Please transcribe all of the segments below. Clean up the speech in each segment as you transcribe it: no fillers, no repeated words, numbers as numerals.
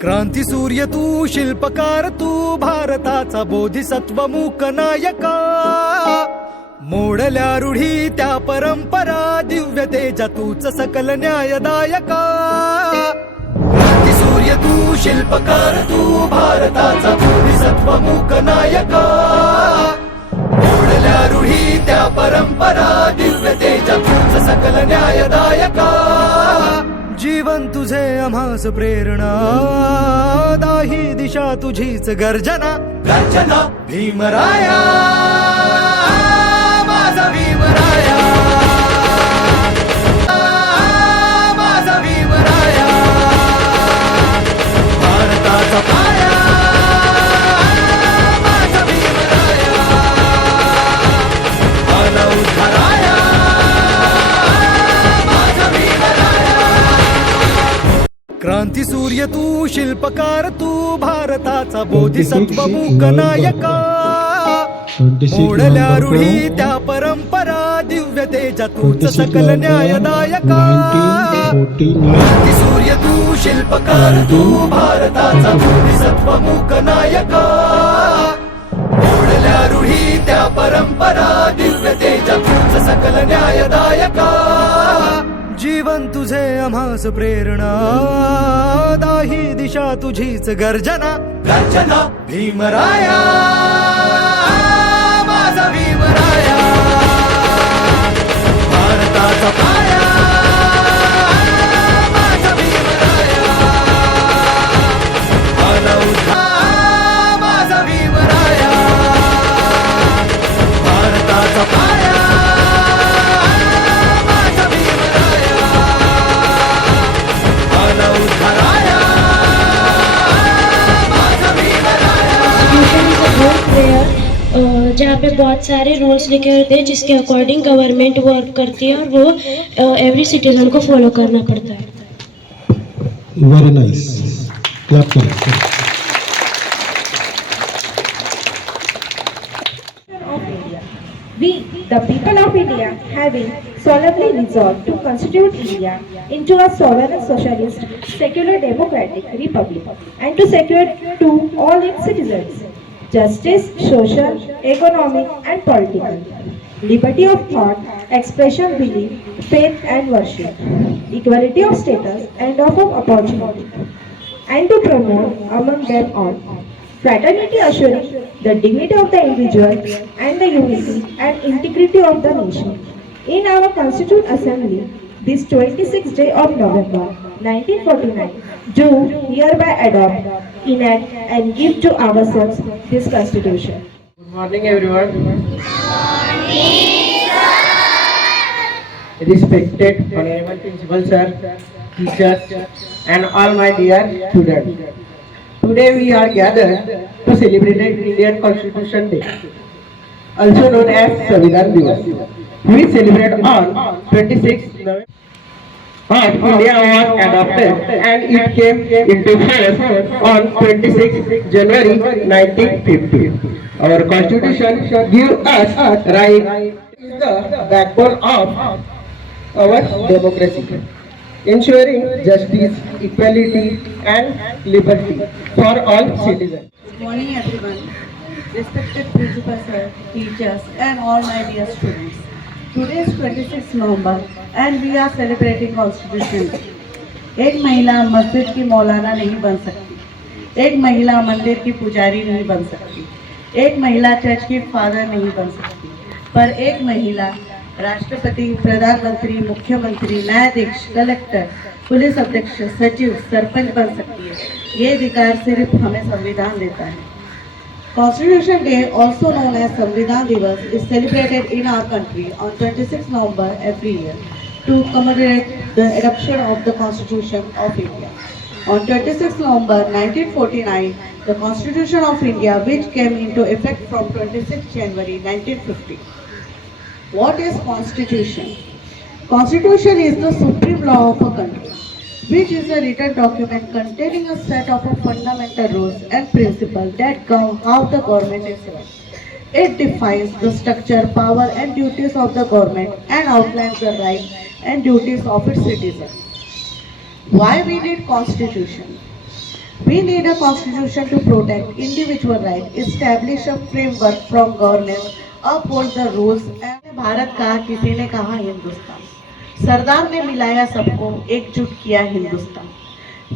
क्रांती सूर्य तू, शिल्पकार तू, भारताचा बोधिसत्व मूक नायका. मोडल्या रूढी त्या परंपरा, दिव्य तेजा तूच सकल न्यायदायका. क्रांती सूर्य तू, शिल्पकार तू, भारताचा बोधिसत्व मूक नायका. मोडल्या रूढी त्या परंपरा, दिव्य तेजा तूच सकल न्यायदायका. जीवन तुझे आम्हास प्रेरणा, दाही दिशा तुझीच गर्जना. गर्जना भीमराया, माझा भीमराया, माझा भीमराया. भारताचा पाया, माझा भीमराया. आला उद्धाराया, माझा भीमराया. क्रांती सूर्य तू, शिल्पकार तू, भारताचा बोधिसत्व मूक नायका. मोडल्या रूढी त्या परंपरा, दिव्य तेजा तूच सकल न्यायदायका. क्रांती सूर्य तू, शिल्पकार तू, भारताचा बोधिसत्व मूक नायका. मोडल्या रूढी त्या परंपरा, दिव्य तेजा तूच सकल न्यायदायका. जीवन तुझे आम्हास प्रेरणा, दाही दिशा तुझीच गर्जना. गर्जना भीमराया, माझा भीमराया. भारताचा पाया, माझा भीमराया. आला उद्धार, माझा भीमराया. भारताचा पाया, माझा भीमराया. आला उद्धाराया, माझा भीमराया. जहाँ पे बहुत सारे रूल्स लिखे होते हैं जिसके अकॉर्डिंग गवर्नमेंट वर्क करती है और वो एवरी सिटीजन को फॉलो करना पड़ता है. वेरी नाइस, क्लैप करें. We, the people of India, having solemnly resolved to constitute India into a sovereign socialist, secular democratic republic and to secure to all its citizens justice, social, economic and political, liberty of thought, expression, belief, faith and worship, equality of status and of opportunity, and to promote among them all fraternity, assuring the dignity of the individual and the unity and integrity of the nation. In our Constituent Assembly, this 26th day of November 1949, do hereby adopt, enact and give to ourselves this Constitution. Good morning, everyone. Good morning, sir. Respected Honorable Principal Sir, teachers, and all my dear students. Today we are gathered to celebrate Indian Constitution Day, also known as Samvidhan Divas. We celebrate on 26th November. India was adopted and it came into force on 26th January 1950. Our Constitution gives us right is the backbone of our democracy, ensuring justice, equality and liberty for all citizens. Good morning everyone, respected principal sir, teachers and all my dear students. Today is 26 November and we are celebrating Constitution Day. एक महिला मस्जिद की मौलाना नहीं बन सकती, एक महिला मंदिर की पुजारी नहीं बन सकती, एक महिला चर्च की फादर नहीं बन सकती, पर एक महिला राष्ट्रपति, प्रधानमंत्री, मुख्यमंत्री, न्यायाधीश, कलेक्टर, पुलिस अध्यक्ष, सचिव, सरपंच बन सकती है. ये अधिकार सिर्फ हमें संविधान देता है. Constitution Day, also known as Samvidhan Divas, is celebrated in our country on 26 November every year to commemorate the adoption of the Constitution of India. On 26 November 1949, the Constitution of India, which came into effect from 26 January 1950. What is Constitution? Constitution is the supreme law of a country, which is a written document containing a set of fundamental rules and principles that govern how the government is run. It defines the structure, power and duties of the government and outlines the rights and duties of its citizens. Why we need Constitution? We need a constitution to protect individual rights, establish a framework from governance, uphold the rules. and Bharat कहा, किसी ने कहा हिंदुस्तान। सरदार ने मिलाया सबको, एकजुट किया हिंदुस्तान।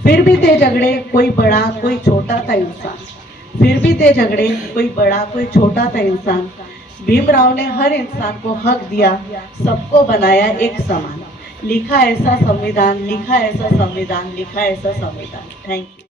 फिर भी थे झगड़े, कोई बड़ा कोई छोटा था इंसान। फिर भी थे झगड़े, कोई बड़ा कोई छोटा था इंसान। भीमराव ने हर इंसान को हक दिया, सबको बनाया एक समान। लिखा ऐसा संविधान, लिखा ऐसा संविधान, लिखा ऐसा संविधान। Thank you.